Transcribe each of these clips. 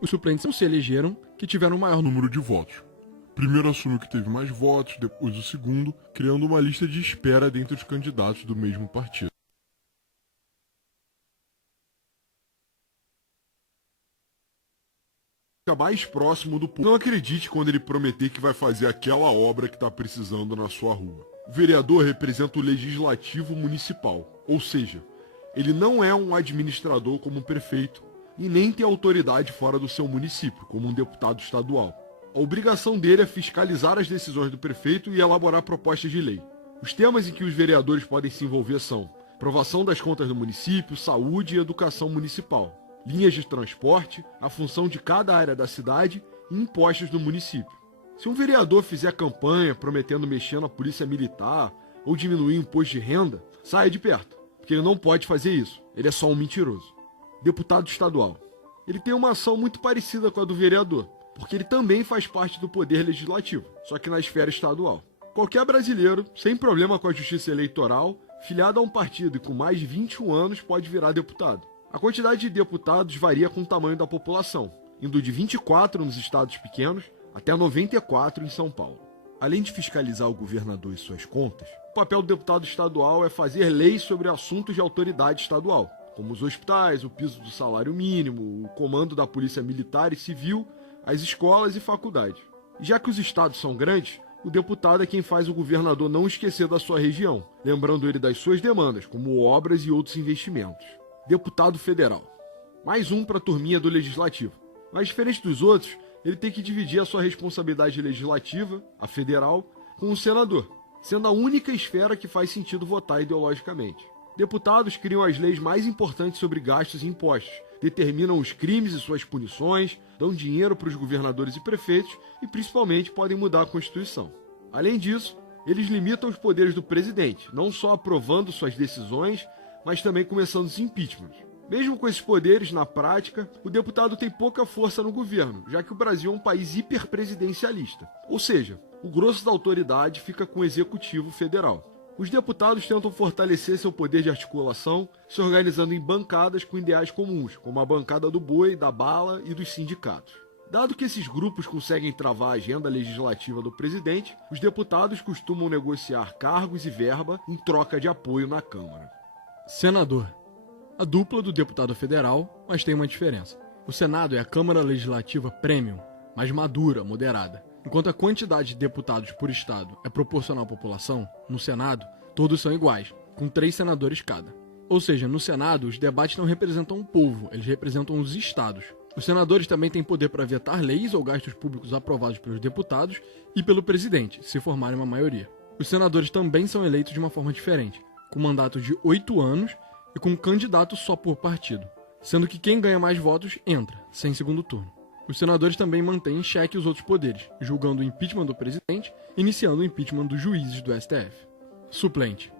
Os suplentes não se elegeram, que tiveram o maior número. Número de votos. Primeiro assume o que teve mais votos, depois o segundo, criando uma lista de espera dentre os candidatos do mesmo partido. Fica mais próximo do povo. Não acredite quando ele prometer que vai fazer aquela obra que está precisando na sua rua. O vereador representa o legislativo municipal, ou seja, ele não é um administrador como um prefeito e nem tem autoridade fora do seu município, como um deputado estadual. A obrigação dele é fiscalizar as decisões do prefeito e elaborar propostas de lei. Os temas em que os vereadores podem se envolver são aprovação das contas do município, saúde e educação municipal, linhas de transporte, a função de cada área da cidade e impostos do município. Se um vereador fizer campanha prometendo mexer na polícia militar ou diminuir o imposto de renda, saia de perto, porque ele não pode fazer isso, ele é só um mentiroso. Deputado estadual. Ele tem uma ação muito parecida com a do vereador, porque ele também faz parte do poder legislativo, só que na esfera estadual. Qualquer brasileiro, sem problema com a justiça eleitoral, filiado a um partido e com mais de 21 anos, pode virar deputado. A quantidade de deputados varia com o tamanho da população, indo de 24 nos estados pequenos até 94 em São Paulo. Além de fiscalizar o governador e suas contas, o papel do deputado estadual é fazer leis sobre assuntos de autoridade estadual, como os hospitais, o piso do salário mínimo, o comando da polícia militar e civil, as escolas e faculdades. E já que os estados são grandes, o deputado é quem faz o governador não esquecer da sua região, lembrando ele das suas demandas, como obras e outros investimentos. Deputado federal. Mais um para a turminha do legislativo. Mas diferente dos outros, ele tem que dividir a sua responsabilidade legislativa, a federal, com o senador, sendo a única esfera que faz sentido votar ideologicamente. Deputados criam as leis mais importantes sobre gastos e impostos, determinam os crimes e suas punições, dão dinheiro para os governadores e prefeitos e principalmente podem mudar a Constituição. Além disso, eles limitam os poderes do presidente, não só aprovando suas decisões, mas também começando os impeachments. Mesmo com esses poderes, na prática, o deputado tem pouca força no governo, já que o Brasil é um país hiperpresidencialista. Ou seja, o grosso da autoridade fica com o executivo federal. Os deputados tentam fortalecer seu poder de articulação, se organizando em bancadas com ideais comuns, como a bancada do boi, da bala e dos sindicatos. Dado que esses grupos conseguem travar a agenda legislativa do presidente, os deputados costumam negociar cargos e verba em troca de apoio na Câmara. Senador. A dupla do deputado federal, mas tem uma diferença. O Senado é a Câmara Legislativa Premium, mais madura, moderada. Enquanto a quantidade de deputados por estado é proporcional à população, no Senado, todos são iguais, com 3 senadores cada. Ou seja, no Senado, os debates não representam o povo, eles representam os estados. Os senadores também têm poder para vetar leis ou gastos públicos aprovados pelos deputados e pelo presidente, se formarem uma maioria. Os senadores também são eleitos de uma forma diferente, com mandato de 8 anos e com um candidato só por partido, sendo que quem ganha mais votos entra, sem segundo turno. Os senadores também mantêm em xeque os outros poderes, julgando o impeachment do presidente, iniciando o impeachment dos juízes do STF. Suplente.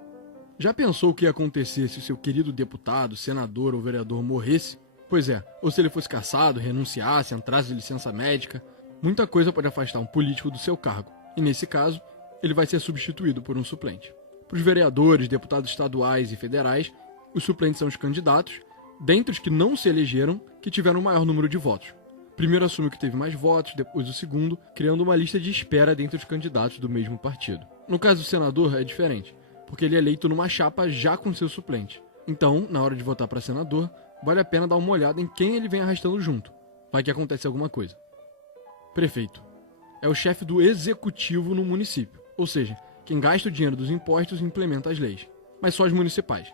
Já pensou o que ia acontecer se o seu querido deputado, senador ou vereador morresse? Pois é, ou se ele fosse cassado, renunciasse, entrasse de licença médica. Muita coisa pode afastar um político do seu cargo, e nesse caso, ele vai ser substituído por um suplente. Para os vereadores, deputados estaduais e federais, os suplentes são os candidatos, dentre os que não se elegeram, que tiveram o maior número de votos. Primeiro assume o que teve mais votos, depois o segundo, criando uma lista de espera dentre os candidatos do mesmo partido. No caso do senador é diferente, porque ele é eleito numa chapa já com seu suplente. Então, na hora de votar para senador, vale a pena dar uma olhada em quem ele vem arrastando junto. Vai que acontece alguma coisa. Prefeito. É o chefe do executivo no município, ou seja, quem gasta o dinheiro dos impostos e implementa as leis, mas só as municipais.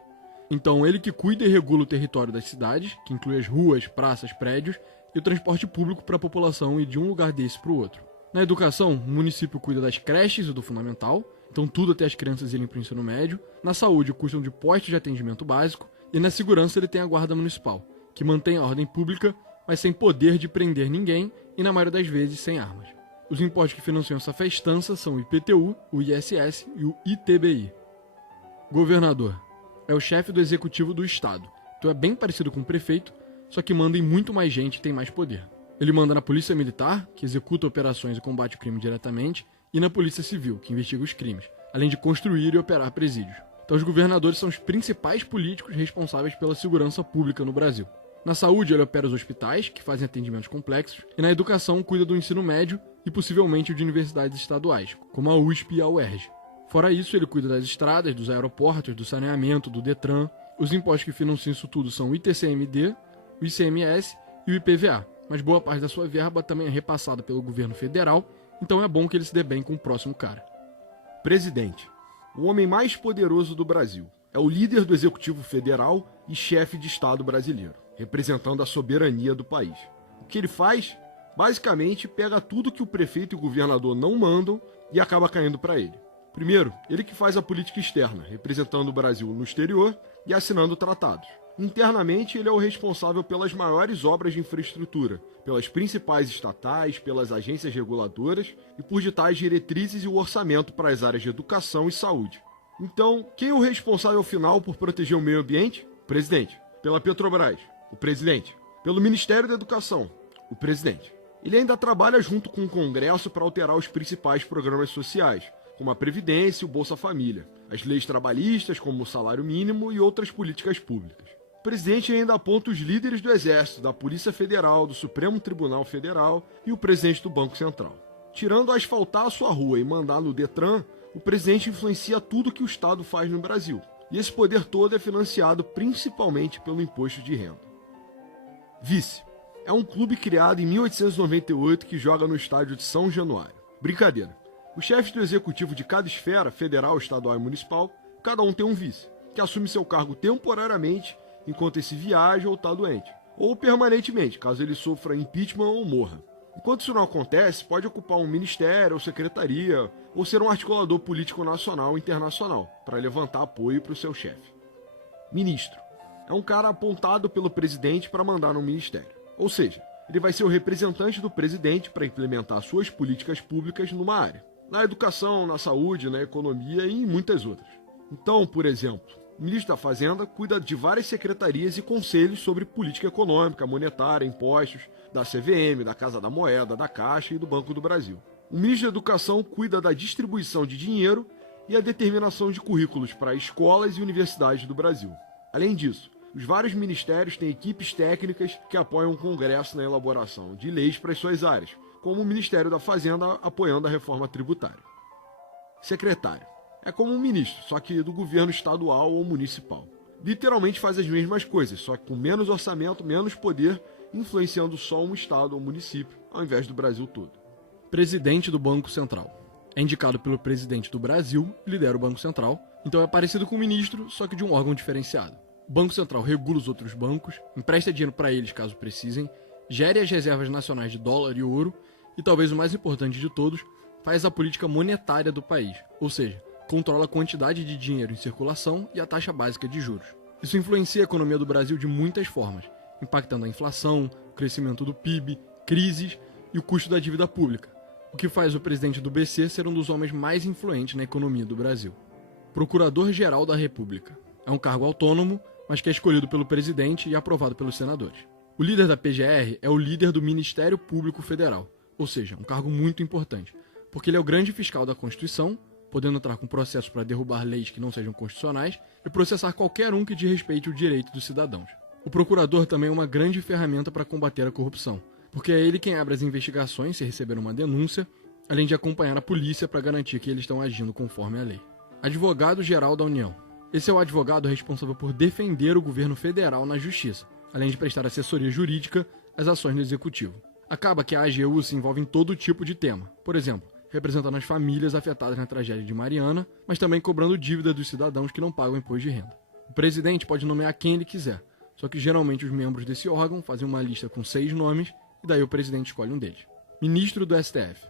Então, ele que cuida e regula o território das cidades, que inclui as ruas, praças, prédios, e o transporte público para a população ir de um lugar desse para o outro. Na educação, o município cuida das creches e do fundamental, então tudo até as crianças irem para o ensino médio. Na saúde, cuidam de postos de atendimento básico. E na segurança, ele tem a guarda municipal, que mantém a ordem pública, mas sem poder de prender ninguém e, na maioria das vezes, sem armas. Os impostos que financiam essa festança são o IPTU, o ISS e o ITBI. Governador. É o chefe do executivo do estado, então é bem parecido com o prefeito, só que manda em muito mais gente e tem mais poder. Ele manda na polícia militar, que executa operações e combate o crime diretamente, e na polícia civil, que investiga os crimes, além de construir e operar presídios. Então os governadores são os principais políticos responsáveis pela segurança pública no Brasil. Na saúde, ele opera os hospitais, que fazem atendimentos complexos, e na educação cuida do ensino médio e possivelmente de universidades estaduais, como a USP e a UERJ. Fora isso, ele cuida das estradas, dos aeroportos, do saneamento, do Detran. Os impostos que financiam isso tudo são o ITCMD, o ICMS e o IPVA, mas boa parte da sua verba também é repassada pelo governo federal, então é bom que ele se dê bem com o próximo cara. Presidente. O homem mais poderoso do Brasil. É o líder do Executivo Federal e chefe de Estado brasileiro, representando a soberania do país. O que ele faz? Basicamente, pega tudo que o prefeito e o governador não mandam e acaba caindo para ele. Primeiro, ele que faz a política externa, representando o Brasil no exterior e assinando tratados. Internamente, ele é o responsável pelas maiores obras de infraestrutura, pelas principais estatais, pelas agências reguladoras e por ditar as diretrizes e o orçamento para as áreas de educação e saúde. Então, quem é o responsável final por proteger o meio ambiente? O presidente. Pela Petrobras? O presidente. Pelo Ministério da Educação? O presidente. Ele ainda trabalha junto com o Congresso para alterar os principais programas sociais, como a Previdência e o Bolsa Família, as leis trabalhistas, como o salário mínimo e outras políticas públicas. O presidente ainda aponta os líderes do Exército, da Polícia Federal, do Supremo Tribunal Federal e o presidente do Banco Central. Tirando asfaltar a sua rua e mandar no Detran, o presidente influencia tudo que o Estado faz no Brasil. E esse poder todo é financiado principalmente pelo imposto de renda. Vice. É um clube criado em 1898 que joga no estádio de São Januário. Brincadeira. Os chefes do executivo de cada esfera, federal, estadual e municipal, cada um tem um vice, que assume seu cargo temporariamente enquanto esse viaja ou está doente, ou permanentemente, caso ele sofra impeachment ou morra. Enquanto isso não acontece, pode ocupar um ministério ou secretaria, ou ser um articulador político nacional ou internacional, para levantar apoio para o seu chefe. Ministro. É um cara apontado pelo presidente para mandar no ministério. Ou seja, ele vai ser o representante do presidente para implementar suas políticas públicas numa área. Na educação, na saúde, na economia e em muitas outras. Então, por exemplo, o ministro da Fazenda cuida de várias secretarias e conselhos sobre política econômica, monetária, impostos, da CVM, da Casa da Moeda, da Caixa e do Banco do Brasil. O ministro da Educação cuida da distribuição de dinheiro e a determinação de currículos para escolas e universidades do Brasil. Além disso, os vários ministérios têm equipes técnicas que apoiam o Congresso na elaboração de leis para as suas áreas, como o Ministério da Fazenda apoiando a reforma tributária. Secretário. É como um ministro, só que do governo estadual ou municipal. Literalmente faz as mesmas coisas, só que com menos orçamento, menos poder, influenciando só um estado ou município, ao invés do Brasil todo. Presidente do Banco Central. É indicado pelo presidente do Brasil e lidera o Banco Central, então é parecido com o ministro, só que de um órgão diferenciado. O Banco Central regula os outros bancos, empresta dinheiro para eles caso precisem, gere as reservas nacionais de dólar e ouro e, talvez o mais importante de todos, faz a política monetária do país, ou seja, controla a quantidade de dinheiro em circulação e a taxa básica de juros. Isso influencia a economia do Brasil de muitas formas, impactando a inflação, o crescimento do PIB, crises e o custo da dívida pública, o que faz o presidente do BC ser um dos homens mais influentes na economia do Brasil. Procurador-Geral da República. É um cargo autônomo, mas que é escolhido pelo presidente e aprovado pelos senadores. O líder da PGR é o líder do Ministério Público Federal, ou seja, um cargo muito importante, porque ele é o grande fiscal da Constituição, podendo entrar com processos para derrubar leis que não sejam constitucionais e processar qualquer um que desrespeite o direito dos cidadãos. O procurador também é uma grande ferramenta para combater a corrupção, porque é ele quem abre as investigações se receber uma denúncia, além de acompanhar a polícia para garantir que eles estão agindo conforme a lei. Advogado-Geral da União. Esse é o advogado responsável por defender o governo federal na justiça, além de prestar assessoria jurídica às ações do executivo. Acaba que a AGU se envolve em todo tipo de tema, por exemplo, representando as famílias afetadas na tragédia de Mariana, mas também cobrando dívida dos cidadãos que não pagam imposto de renda. O presidente pode nomear quem ele quiser, só que geralmente os membros desse órgão fazem uma lista com 6 nomes e daí o presidente escolhe um deles. Ministro do STF.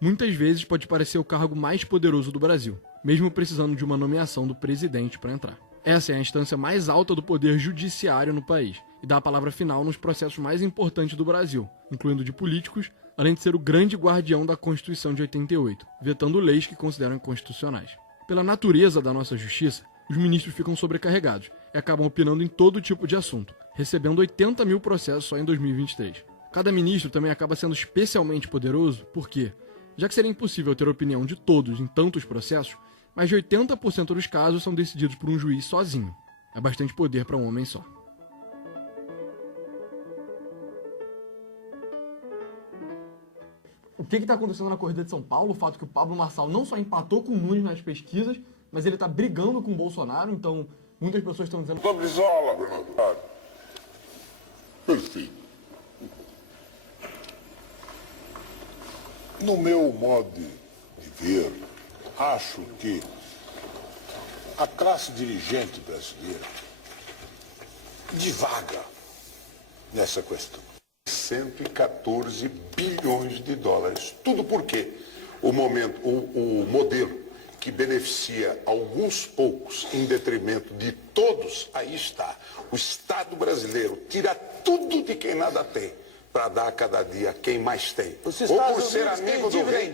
Muitas vezes pode parecer o cargo mais poderoso do Brasil, mesmo precisando de uma nomeação do presidente para entrar. Essa é a instância mais alta do poder judiciário no país e dá a palavra final nos processos mais importantes do Brasil, incluindo de políticos, além de ser o grande guardião da Constituição de 88, vetando leis que consideram inconstitucionais. Pela natureza da nossa justiça, os ministros ficam sobrecarregados e acabam opinando em todo tipo de assunto, recebendo 80 mil processos só em 2023. Cada ministro também acaba sendo especialmente poderoso porque, já que seria impossível ter opinião de todos em tantos processos, mais de 80% dos casos são decididos por um juiz sozinho. É bastante poder para um homem só. O que está acontecendo na corrida de São Paulo? O fato que o Pablo Marçal não só empatou com o Nunes nas pesquisas, mas ele está brigando com o Bolsonaro, então muitas pessoas estão dizendo... Brizola, Bernardo. Perfeito. No meu modo de ver, acho que a classe dirigente brasileira divaga nessa questão. 114 bilhões de dólares. Tudo por quê? O modelo que beneficia alguns poucos em detrimento de todos, aí está. O Estado brasileiro tira tudo de quem nada tem para dar a cada dia quem mais tem. Ou por ser amigo do rei.